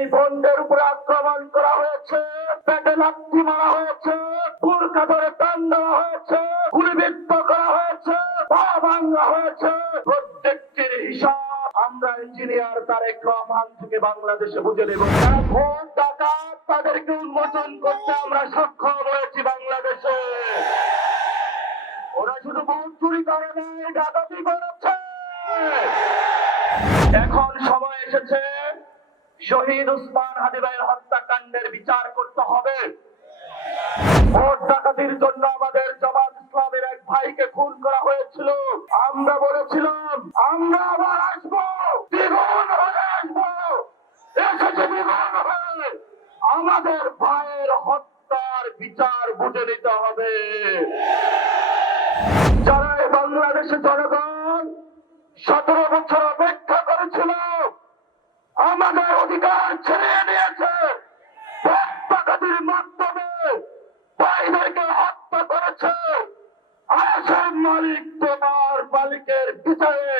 এই বোনদের উপরে আক্রমণ করা হয়েছে, পেটে লাথি মারা হয়েছে, বুরকা ধরে টান দেওয়া হয়েছে, গুলিবিদ্ধ করা হয়েছে, পা ভাঙা হয়েছে। প্রত্যেকটির হিসাব আমরা ইঞ্জিনিয়ার তারেক রহমান থেকে বাংলাদেশে বুঝে নেব। ভোট ডাকাত তাদেরকে উন্মোচন করতে আমরা সক্ষম হয়েছি বাংলাদেশে। ওরা শুধু ভোট চুরি করে নাই, ডাকাতি করেছে। এখন সময় এসেছে শহীদ ওসমান হাদি ভাইয়ের হত্যাকাণ্ডের বিচার করতে হবে। ভোট ডাকাতির জন্য আমাদের জামাত ইসলামের এক ভাইকে খুন করা হয়েছিল। আমরা বলেছিলাম আমরা আবার আসবো, দ্বিগুণ হয়ে আসবো, এসেছে দ্বিগুণ হয়ে। আমাদের ভাইয়ের হত্যার বিচার বুঝে নিতে হবে। যারা বাংলাদেশে জনগণ 17 বছর অপেক্ষা করেছিল, আমাদের অধিকার ছিনিয়ে নিয়েছে, ভোট ডাকাতির মাধ্যমে ভাইদেরকে হত্যা করেছে। আসল মালিক তোমার মালিকের বিচারে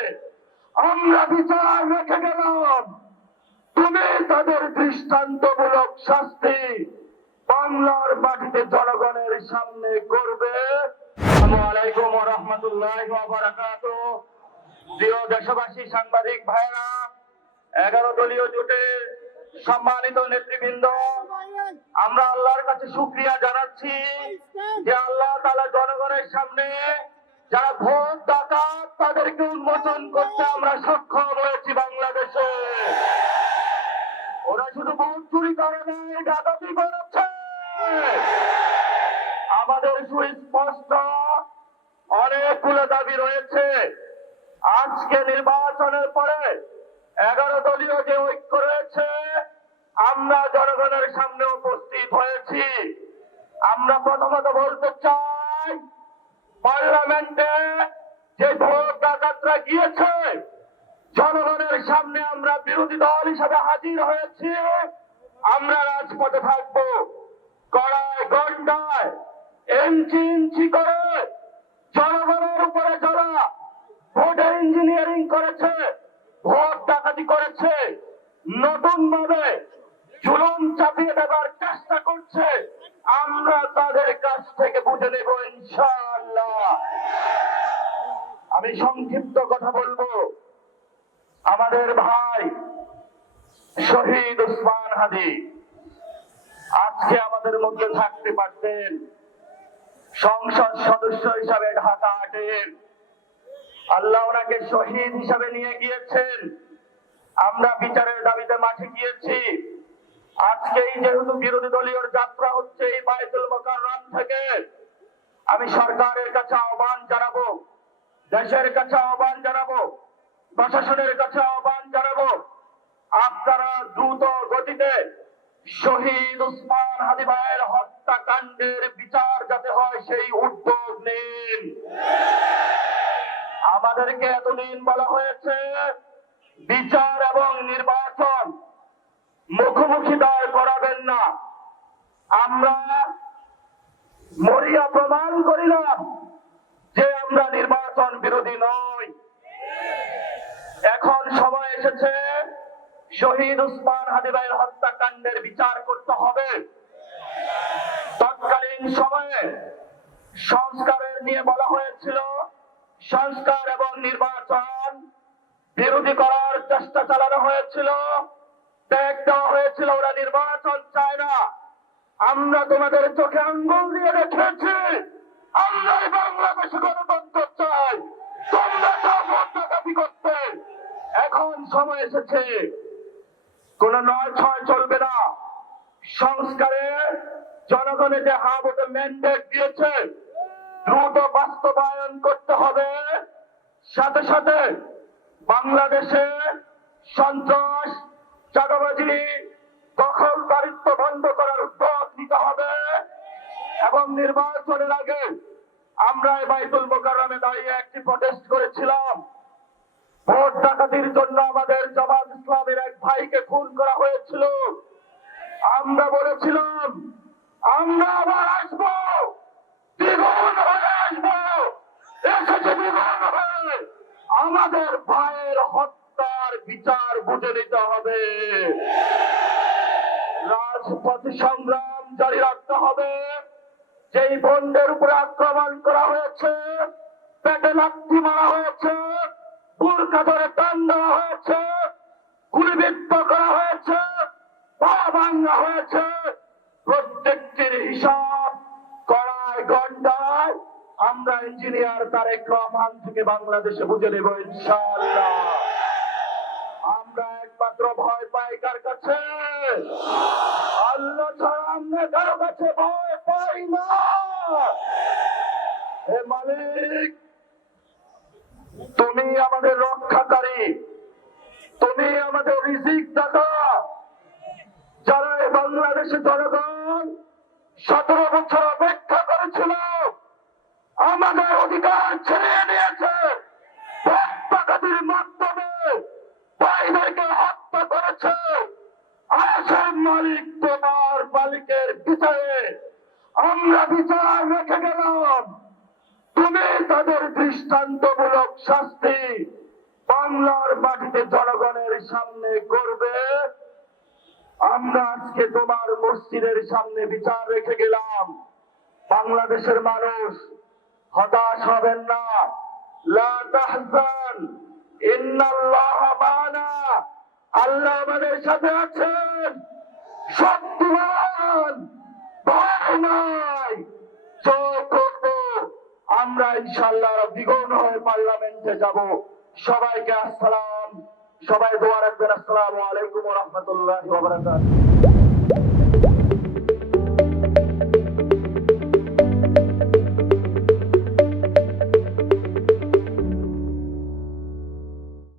আমরা বিচার রেখে গেলাম। তুমি তাদের দৃষ্টান্তমূলক শাস্তি বাংলার মাটিতে জনগণের সামনে করবে। আসসালামু আলাইকুম ওয়া রাহমাতুল্লাহি ওয়া বারাকাতুহু। প্রিয় দেশবাসী, সাংবাদিক ভাইরা, 11 দলীয় জোটের সম্মানিত নেতৃবৃন্দ, আমরা আল্লাহর কাছে শুকরিয়া জানাচ্ছি যে আল্লাহ তাআলা জনগণের সামনে যারা ভোট ডাকাত তাদেরকে উন্মোচন করতে আমরা সক্ষম হয়েছি বাংলাদেশে। ওরা শুধু ভোট চুরি করে নাই, ডাকাতি করেছে। আমাদের সুস্পষ্ট অনেকগুলো দাবি রয়েছে। আজকে নির্বাচনের পরে 11 দলীয় যে ঐক্য রয়েছে, আমরা জনগণের সামনে উপস্থিত হয়েছি। আমরা প্রথমত বলতে চাই, পার্লামেন্টে যে ভোট ডাকাতরা গিয়েছে, জনগণের সামনে আমরা বিরোধী দল হিসাবে হাজির হয়েছি। আমরা রাজপথে থাকবো, গড়ায় গন্ডায় ইঞ্চি ইঞ্চি করে জনগণের উপরে যারা ভোটের ইঞ্জিনিয়ারিং করেছে, ভোট ডাকাতি করেছে, নতুন ভাবে জুলুম চাপিয়ে দেবার চেষ্টা করছে, আমরা তাদের কাছ থেকে বুঝে নেব ইনশাআল্লাহ। আমি সংক্ষিপ্ত কথা বলবো। আমাদের ভাই শহীদ ওসমান হাদি আজকে আমাদের মধ্যে থাকতে পারতেন, সংসদ সদস্য হিসাবে ঢাকা আটেন। আল্লাহ ওনাকে শহীদ হিসাবে নিয়ে গিয়েছেন। আমরা বিচারের দাবিতে মাঠে গিয়েছি। আজকেই যেহেতু বিরোধী দলীয় যাত্রা হচ্ছে এই বায়তুল মুকাররম থেকে, আমি সরকারের কাছে আহ্বান জানাবো, দেশের কাছে আহ্বান জানাবো, প্রশাসনের কাছে আহ্বান জানাবো, আপনারা দ্রুত গতিতে শহীদ ওসমান হাদি ভাইয়ের হত্যাকাণ্ডের বিচার যাতে হয় সেই উদ্যোগ নিন। আমাদেরকে এতদিন বলা হয়েছে বিচার এবং নির্বাচন মুখোমুখি দাঁড় করাবেন না। আমরা মরিয়া প্রমাণ করিলাম যে আমরা নির্বাচন বিরোধী নই। এখন সময় এসেছে শহীদ ওসমান হাদি ভাইয়ের হত্যাকাণ্ডের বিচার করতে হবে। তৎকালীন সময়ে সংস্কারের নিয়ে বলা হয়েছিল, সংস্কার এবং নির্বাচন বিরোধী করার চেষ্টা চালানো হয়েছিল, ত্যাগ দেওয়া হয়েছিল, ওরা নির্বাচন চায় না। আমরা তোমাদের চোখে আঙ্গুল দিয়ে রেখেছি, আমরা বাংলাদেশে গণতন্ত্র চাই, তোমরা সব ভোট ডাকাতি করতে। এখন সময় এসেছে, কোন 9-6 চলবে না। সংস্কারে জনগণে যে হা ভোটে ম্যান্ডেট দিয়েছে, দ্রুত বাস্তবায়ন করতে হবে। সাথে সাথে বাংলাদেশে সন্ত্রাস, চাঁদাবাজি, দখলদারিত্ব বন্ধ করার উদ্যোগ নিতে হবে। এবং নির্বাচনের আগে আমরা বায়তুল মুকাররমে দাঁড়িয়ে একটি প্রটেস্ট করেছিলাম। ভোট ডাকাতির জন্য আমাদের জামাত ইসলামের এক ভাইকে খুন করা হয়েছিল। আমরা বলেছিলাম আমরা আবার আসবো, দ্বিগুণ হয়ে আসবো, এসেছে দ্বিগুণ হয়ে। আমাদের ভাইয়ের হত্যার বিচার বুঝে নিতে হবে। রাজপথ সংগ্রাম জারি রাখতে হবে। যেই বন্ডের উপরে আক্রমণ করা হয়েছে, পেটে লাথি মারা হয়েছে, বুরকা ধরে টান দেওয়া হয়েছে, গুলিবিদ্ধ করা হয়েছে, পা ভাঙা হয়েছে, প্রত্যেকটির হিসাব কড়ায় ঘন্টায় আমরা ইঞ্জিনিয়ার তারেক রহমান থেকে বাংলাদেশে বুঝে দেব ইনশাআল্লাহ। আমরা একমাত্র ভয় পাই কার কাছে? আল্লাহ ছাড়া আমরা কারো কাছে ভয় পাই না। হে মালিক, তুমি আমাদের রক্ষাকারী, তুমি আমাদের রিজিক দাতা। যারা এই বাংলাদেশের জনগণ 17 বছর অপেক্ষা করেছিল, আমাদের অধিকার ছিনিয়ে নিয়েছে, রক্তপাতের মাধ্যমে ভাইদেরকে হত্যা করেছে। আসেন মালিক, তোমার মালিকের বিচারে আমরা বিচার রেখে গেলাম। তুমি তাদের দৃষ্টান্তমূলক শাস্তি বাংলার মাটিতে জনগণের সামনে করবে। আমরা আজকে তোমার মসজিদের সামনে বিচার রেখে গেলাম। বাংলাদেশের মানুষ হতাশ হবেন না। লা তাহজান, ইন্নাল্লাহা মা'ানা। আল্লাহ আমাদের সাথে আছেন, শক্তিমান, ভয় নাই। চোখ করবো, আমরা ইনশাআল্লাহ দ্বিগুণ হয়ে পার্লামেন্টে যাব। সবাইকে আসসালাম, সবাই দোয়া রাখবেন। আসসালামু আলাইকুম ওয়া রাহমাতুল্লাহি ওয়া বারাকাতুহু।